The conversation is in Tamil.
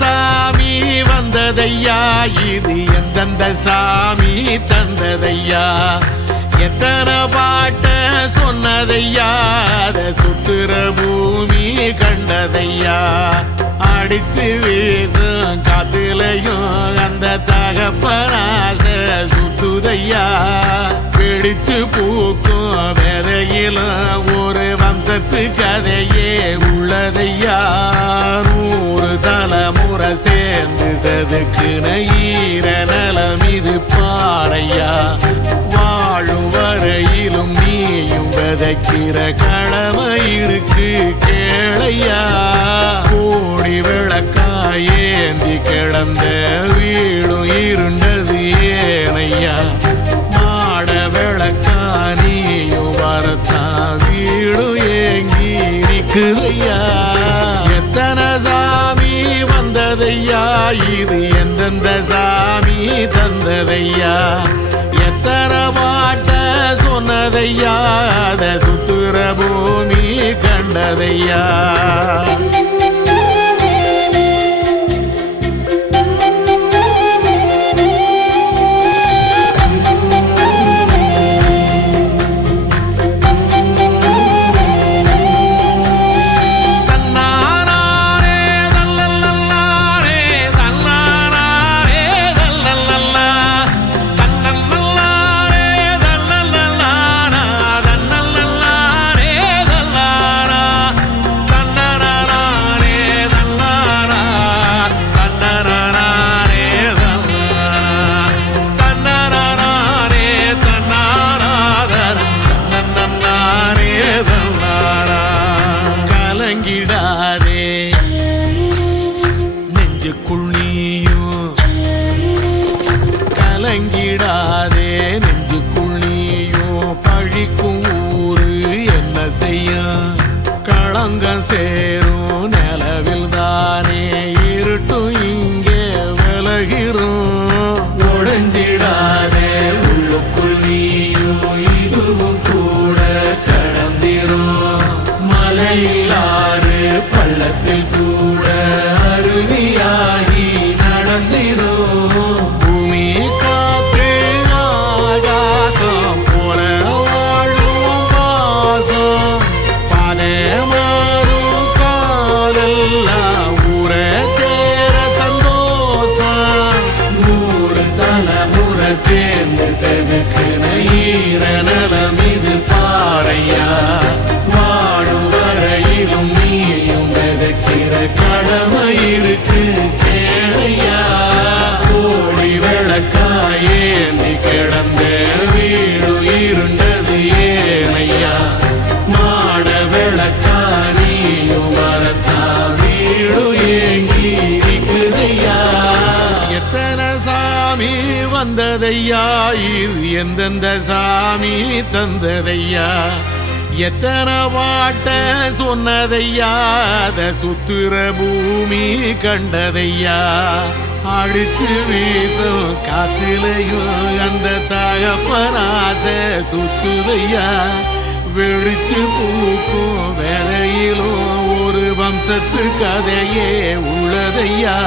சாமி வந்ததையா, இது எந்தெந்த சாமி தந்ததையா, எத்தனை பாட்ட சொன்னதையா, அத சுத்துற பூமி கண்டதையா, அடிச்சு வீசும் காத்துலையும் அந்த தகப்பனாச சுத்துதையா, பிடிச்சு பூக்கும் விதையிலும் ஒரு வம்சத்து கதையே உள்ளதையா, 100 தலைமுறை சேர்ந்து செதுக்குன ஈர நலம் இது பாறையா, வாழும் வரையிலும் நீயும் விதைக்கிற கடமை இருக்கு கேளையா, கோடி விளக்காயேந்தி கிடந்த வீடும் இருண்டது ஏனையா, மாட விளக்கா நீயும் வரத்தான் வீடும் ஏங்கி நிக்குதையா, எத்தனை சாமி வந்ததையா, இது எந்தெந்த சாமி தந்ததையா, எத்தனை பாட்ட சொன்னதையா, அத சுத்துற பூமி கண்டதையா. கலங்கிடாதே நெஞ்சுக்குள் நீயும், கலங்கிடாதே நெஞ்சுக்குள் நீயும், பழிக்கும் ஊரு என்ன செய்யும், களங்கம் சேரும் நிலவில் தானே இருட்டும் இங்கே விலகிறோம், உடைஞ்சிடாதே உள்ளுக்குள் நீயும், இதுவும் கூட கடந்திரும், மலையில்லாறு பள்ளத்தில் கூட அருவியாகி நடந்திரும், பூமி காத்து ஆகாசம் போல வாழும் பாசம், பாதை மாறும் காலெல்லாம் ஊர தேர சந்தோஷம், 100 தலைமுறை சேர்ந்து செதுக்குன ஈர நலம் இது பாறையா, வாழும் வரையிலும் நீயும் விதைக்கிற கடமை இருக்கு கேளையா, கோடி விளக்காயேந்தி கிடந்த வீடு இருண்டது ஏனையா, மாட விளக்கா நீயும் வரத்தா வீடு ஏங்கி இருக்குதையா, எத்தனை சாமி வந்ததையா, இது எந்தெந்த சாமி தந்ததையா, எத்தனை பாட்ட சொன்னதையா, அத சுத்துற பூமி கண்டதையா, அடிச்சு வீசும் காத்திலையும் அந்த தகப்பனாச சுத்துதையா, வெடிச்சு பூக்கும் வேலையிலும் ஒரு வம்சத்து கதையே உள்ளதையா.